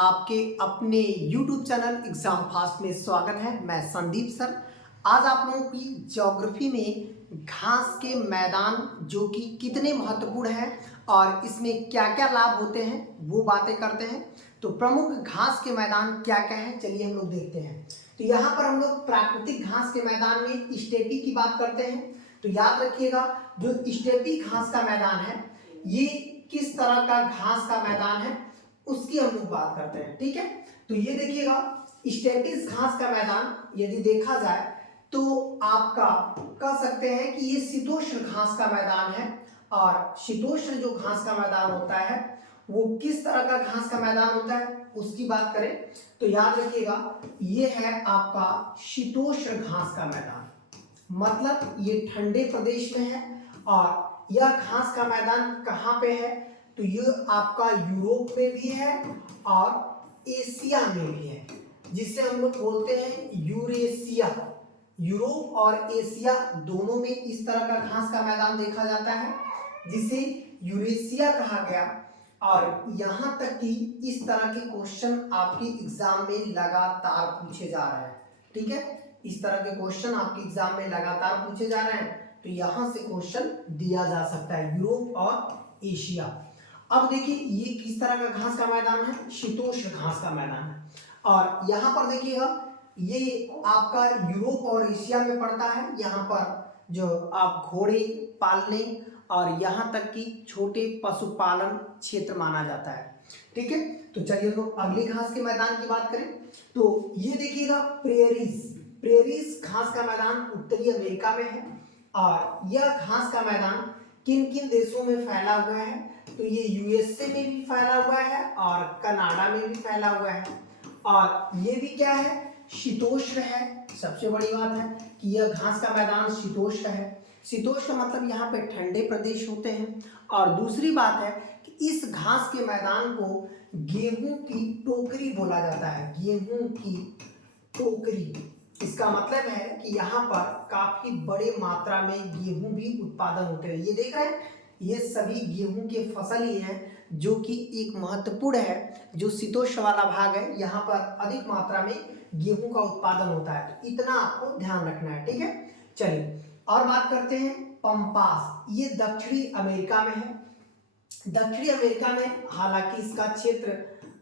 आपके अपने YouTube channel exam fast में स्वागत है। मैं संदीप सर। आज आप लोगों की ज्योग्राफी में घास के मैदान जो कि कितने महत्वपूर्ण हैं और इसमें क्या क्या लाभ होते हैं वो बातें करते हैं। तो प्रमुख घास के मैदान क्या क्या हैं, चलिए हम लोग देखते हैं। तो यहाँ पर हम लोग प्राकृतिक घास के मैदान में स्टेपी की बात करते हैं। तो याद रखिएगा, जो स्टेपी घास का मैदान है ये किस तरह का घास का मैदान है उसकी हम लोग बात करते हैं। ठीक है, तो ये देखिएगा, स्टेपिस घास का मैदान यदि देखा जाए तो आपका कह सकते हैं कि ये शीतोष्ण घास का मैदान है। और शीतोष्ण जो घास का मैदान होता है वो किस तरह का घास का मैदान होता है उसकी बात करें तो याद रखिएगा, ये है आपका शीतोष्ण घास का मैदान। मतलब ये ठंडे प्रदेश में है। और यह घास का मैदान कहाँ पे है तो ये आपका यूरोप में भी है और एशिया में भी है, जिसे हम लोग बोलते हैं यूरेशिया। यूरोप और एशिया दोनों में इस तरह का घास का मैदान देखा जाता है जिसे यूरेशिया कहा गया। और यहाँ तक कि इस तरह के क्वेश्चन आपके एग्जाम में लगातार पूछे जा रहे हैं। ठीक है, इस तरह के क्वेश्चन आपके एग्जाम में लगातार पूछे जा रहे हैं, तो यहाँ से क्वेश्चन दिया जा सकता है यूरोप और एशिया। अब देखिए, ये किस तरह का घास का मैदान है, शीतोष्ण घास का मैदान है। और यहाँ पर देखिएगा, ये आपका यूरोप और एशिया में पड़ता है। यहाँ पर जो आप घोड़े पालने और यहाँ तक कि छोटे पशुपालन क्षेत्र माना जाता है। ठीक है, तो चलिए तो अगली घास के मैदान की बात करें तो ये देखिएगा, प्रेरीज घास का मैदान उत्तरी अमेरिका में है। और यह घास का मैदान किन किन देशों में फैला हुआ है तो ये यूएसए में भी फैला हुआ है और कनाडा में भी फैला हुआ है। और ये भी क्या है, शीतोष्ण है। सबसे बड़ी बात है कि यह घास का मैदान शीतोष्ण है। शीतोष्ण मतलब यहाँ पे ठंडे प्रदेश होते हैं। और दूसरी बात है कि इस घास के मैदान को गेहूं की टोकरी बोला जाता है। गेहूं की टोकरी, इसका मतलब है कि यहाँ पर काफी बड़े मात्रा में गेहूं भी उत्पादन होते हैं। ये देख रहे हैं, ये सभी गेहूं के फसल ही हैं जो कि एक महत्वपूर्ण है। जो शीतोष्ण वाला भाग है यहाँ पर अधिक मात्रा में गेहूं का उत्पादन होता है, तो इतना आपको ध्यान रखना है। ठीक है, चलिए और बात करते हैं पंपास। ये दक्षिणी अमेरिका में है। दक्षिणी अमेरिका में हालांकि इसका क्षेत्र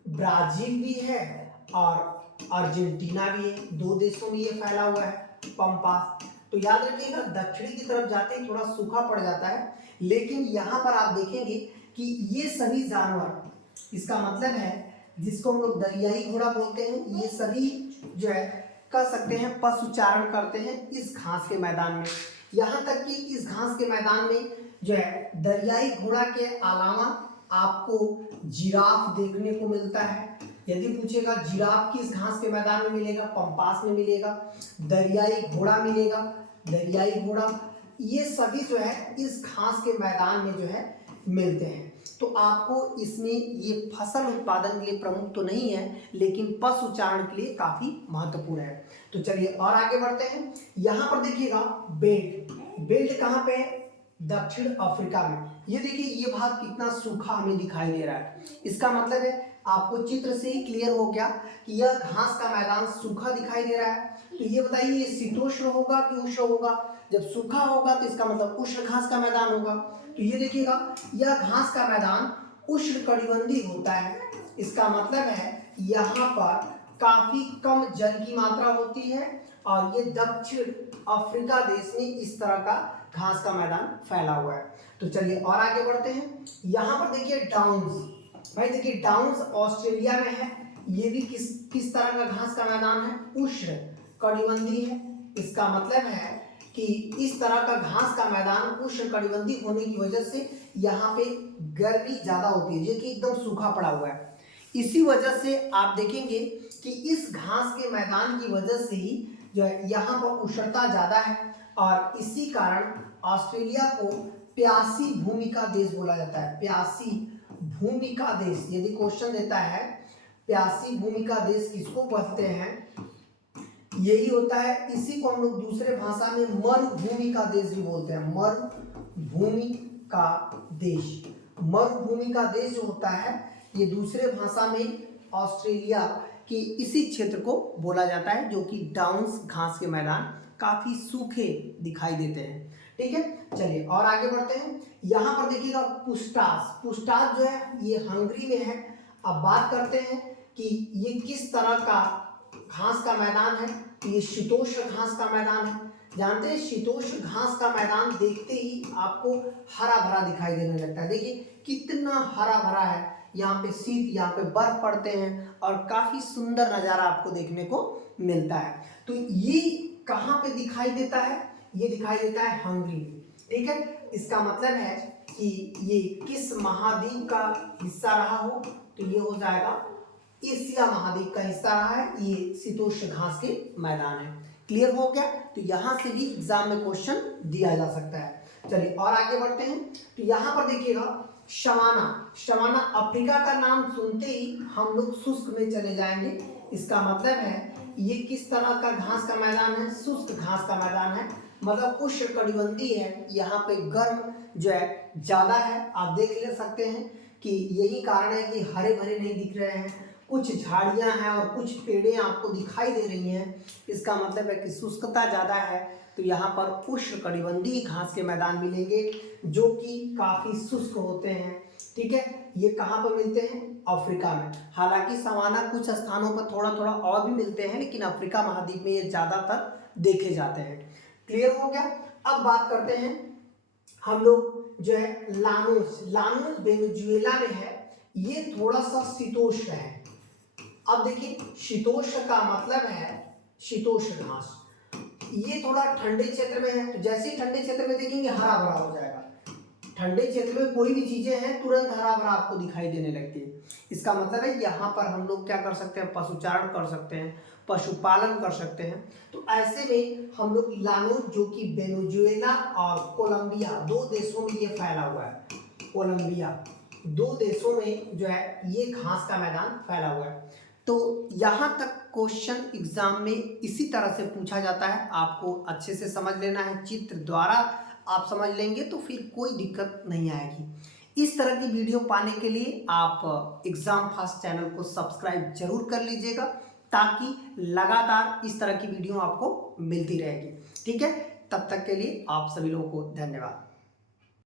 ब्राजील भी है और अर्जेंटीना भी है, दो देशों में ये फैला हुआ है पंपास। तो याद रखिएगा, दक्षिणी की तरफ जाते ही थोड़ा सूखा पड़ जाता है, लेकिन यहाँ पर आप देखेंगे कि ये सभी जानवर, इसका मतलब है जिसको हम लोग दरियाई घोड़ा बोलते हैं, ये सभी जो है कह सकते हैं पशुचारण करते हैं इस घास के मैदान में। यहाँ तक कि इस घास के मैदान में जो है दरियाई घोड़ा के अलावा आपको जिराफ देखने को मिलता है। यदि पूछेगा जिराफ किस घास के मैदान में मिलेगा, पंपास में मिलेगा। दरियाई घोड़ा मिलेगा, दरियाई घोड़ा, ये सभी जो है इस घास के मैदान में जो है मिलते हैं। तो आपको इसमें ये फसल उत्पादन के लिए प्रमुख तो नहीं है, लेकिन पशुचारण के लिए काफी महत्वपूर्ण है। तो चलिए और आगे बढ़ते हैं। यहाँ पर देखिएगा, बेल्ट कहाँ पे है, दक्षिण अफ्रीका में। ये देखिए, ये भाग कितना सूखा हमें दिखाई दे रहा है। इसका मतलब है आपको चित्र से ही क्लियर हो गया कि यह घास का मैदान सूखा दिखाई दे रहा है। तो ये बताइए, ये शीतोष्ण होगा कि उष्ण होगा? जब सूखा होगा तो इसका मतलब उष्ण घास का मैदान होगा। तो ये देखिएगा, यह घास का मैदान उष्णकटिबंधीय होता है। इसका मतलब है यहाँ पर काफी कम जल की मात्रा होती है और ये दक्षिण अफ्रीका देश में इस तरह का घास का मैदान फैला हुआ है। तो चलिए और आगे बढ़ते हैं। यहाँ पर देखिए डाउन्स, भाई देखिए डाउन्स ऑस्ट्रेलिया में है। ये भी किस तरह का घास का मैदान है, उष्ण कटिबंधीय है। इसका मतलब है कि इस तरह का घास का मैदान उष्ण कटिबंधीय होने की वजह से यहाँ पे गर्मी ज्यादा होती है, जो कि एकदम सूखा पड़ा हुआ है। इसी वजह से आप देखेंगे कि इस घास के मैदान की वजह से ही जो है यहाँ पर उष्णता ज्यादा है। और इसी कारण ऑस्ट्रेलिया को प्यासी भूमि का देश बोला जाता है। प्यासी भूमि का देश, यदि क्वेश्चन देता है प्यासी भूमि का देश किसको कहते हैं, यही होता है। इसी को हम लोग दूसरे भाषा में मरुभूमि का देश भी बोलते हैं। मरुभूमि का देश, मरुभूमि का देश जो होता है ये दूसरे भाषा में ऑस्ट्रेलिया के इसी क्षेत्र को बोला जाता है, जो कि डाउन्स घास के मैदान काफी सूखे दिखाई देते हैं। ठीक है, चलिए और आगे बढ़ते हैं। यहाँ पर देखिएगा पुस्टास, पुस्टास जो है ये हंगरी में है। अब बात करते हैं कि ये किस तरह का घास का मैदान है। तो ये शीतोष्ण घास का मैदान है। जानते हैं शीतोष्ण घास का मैदान देखते ही आपको हरा भरा दिखाई देने लगता है। देखिए कितना हरा भरा है, यहाँ पे शीत, यहाँ पे बर्फ पड़ते हैं और काफी सुंदर नज़ारा आपको देखने को मिलता है। तो ये कहाँ पे दिखाई देता है? ये दिखाई देता है हंगरी में। ठीक है, इसका मतलब है कि ये किस महाद्वीप का हिस्सा रहा हो, तो ये हो जाएगा एशिया महाद्वीप का हिस्सा रहा है। ये शीतोष्ण घास के मैदान है। क्लियर हो गया? तो यहाँ से भी एग्जाम में क्वेश्चन दिया जा सकता है। चलिए और आगे बढ़ते हैं। तो यहाँ पर देखिएगा शवाना, शवाना अफ्रीका का नाम सुनते ही हम लोग शुष्क में चले जाएंगे। इसका मतलब है ये किस तरह का घास का मैदान है? शुष्क घास का मैदान है, मतलब उष्णकटिबंधीय है। यहाँ पे गर्म जो है ज्यादा है। आप देख ले सकते हैं कि यही कारण है कि हरे भरे नहीं दिख रहे हैं, कुछ झाड़ियां हैं और कुछ पेड़ें आपको दिखाई दे रही हैं। इसका मतलब है कि शुष्कता ज़्यादा है। तो यहाँ पर उष्णकटिबंधीय घास के मैदान मिलेंगे जो कि काफ़ी शुष्क होते हैं। ठीक है, ये कहाँ पर मिलते हैं? अफ्रीका में। हालांकि सवाना कुछ स्थानों पर थोड़ा थोड़ा और भी मिलते हैं, लेकिन अफ्रीका महाद्वीप में ये ज़्यादातर देखे जाते हैं। क्लियर हो गया? अब बात करते हैं हम लोग जो है लानोस, लानोस वेनेजुएला में है। ये थोड़ा सा शीतोष्ण है। अब देखिए शीतोष्ण का मतलब है शीतोष्ण घास, ये थोड़ा ठंडे क्षेत्र में है। तो जैसे ही ठंडे क्षेत्र में देखेंगे हरा भरा हो जाएगा। ठंडे क्षेत्र में कोई भी चीजें हैं तुरंत हरा भरा आपको दिखाई देने लगती है। इसका मतलब है यहाँ पर हम लोग क्या कर सकते हैं? पशुचारण कर सकते हैं, पशुपालन कर सकते हैं। तो ऐसे में हम लोग लानोस, जो कि वेनेजुएला और कोलंबिया दो देशों में ये फैला हुआ है, कोलंबिया दो देशों में जो है ये घास का मैदान फैला हुआ है। तो यहाँ तक क्वेश्चन एग्जाम में इसी तरह से पूछा जाता है। आपको अच्छे से समझ लेना है, चित्र द्वारा आप समझ लेंगे तो फिर कोई दिक्कत नहीं आएगी। इस तरह की वीडियो पाने के लिए आप एग्जाम फास्ट चैनल को सब्सक्राइब जरूर कर लीजिएगा, ताकि लगातार इस तरह की वीडियो आपको मिलती रहेगी। ठीक है, तब तक के लिए आप सभी लोगों को धन्यवाद।